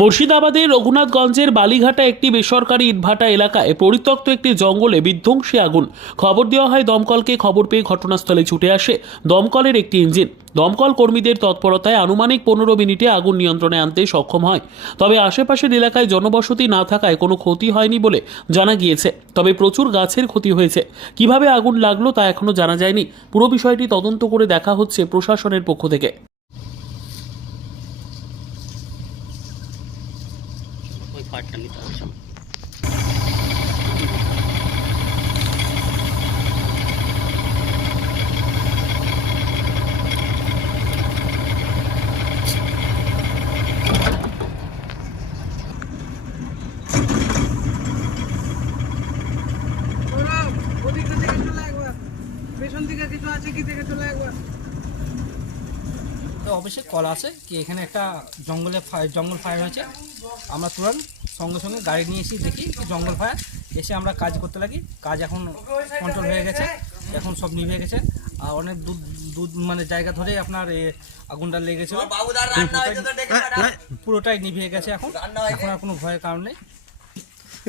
মুর্শিদাবাদের রঘুনাথগঞ্জের বালিঘাটা একটি বেসরকারি ইটভাটা এলাকায় পরিত্যক্ত একটি জঙ্গলে বিধ্বংসী আগুন। খবর দেওয়া হয় দমকলকে। খবর পেয়ে ঘটনাস্থলে ছুটে আসে দমকলের একটি ইঞ্জিন। দমকল কর্মীদের তৎপরতায় আনুমানিক 15 মিনিটে আগুন নিয়ন্ত্রণে আনতে সক্ষম হয়। তবে আশেপাশের এলাকায় জনবসতি না থাকায় কোনো ক্ষতি হয়নি বলে জানা গিয়েছে। তবে প্রচুর গাছের ক্ষতি হয়েছে। কিভাবে আগুন লাগলো তা এখনো জানা যায়নি। পুরো বিষয়টি তদন্ত করে দেখা হচ্ছে প্রশাসনের পক্ষ থেকে। ওই পার্টটা নিতে হবে সামনে। ওদিকে থেকে চলে একবার, পেছন দিকে কিছু আছে কি থেকে চলে একবার। তো অবশ্যই কল আসে কি এখানে একটা জঙ্গল ফায়ার হয়েছে। আমরা তুরন্ত সঙ্গে সঙ্গে গাড়ি নিয়ে এসে দেখি কি জঙ্গল ফায়ার। এসে আমরা কাজ করতে লাগি। কাজ এখন কন্ট্রোল হয়ে গেছে, এখন সব নিভে গেছে। আর অনেক দূর মানে জায়গা ধরে আপনার আগুনটা লেগেছিল, পুরোটাই নিভে গেছে। এখন আর কোনো ভয়ের কারণ নেই।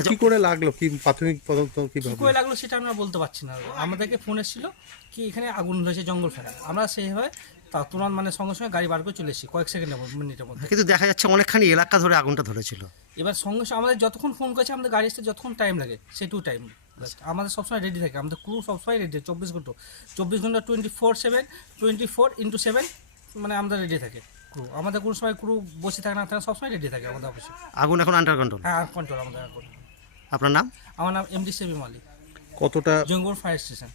কি করে লাগলো, কি প্রাথমিক তদন্ত কী কিভাবে করে লাগলো সেটা আমরা বলতে পারছি না। আমাদেরকে ফোন এসেছিলো কি এখানে আগুন হয়েছে জঙ্গল ফায়ার। আমরা সেইভাবে তা তুরন্ত মানে সঙ্গে সঙ্গে গাড়ি বার করে চলে এসেছি কয়েক মিনিটের মধ্যে। কিন্তু দেখা যাচ্ছে অনেকখানি এলাকা ধরে আগুনটা ধরেছিল। এবার সঙ্গে সঙ্গে আমাদের যতক্ষণ ফোন করেছে আমাদের গাড়ি আসতে যতক্ষণ টাইম লাগে সেটুকু টাইম আমাদের সবসময় রেডি থাকে। আমাদের ক্রু সবসময় রেডি, 24 ঘন্টা 24/7 মানে আমাদের রেডি থাকে ক্রু। আমাদের কোনো সময় ক্রু বসে থাকে না, সবসময় রেডি থাকে আমাদের অফিসে। আগুন এখন আন্ডার কন্ট্রোল। হ্যাঁ, কন্ট্রোল আমাদের এখন। আপনার নাম? আমার নাম MD সেবিম আলী, কতটা জঙ্গল ফায়ার স্টেশন।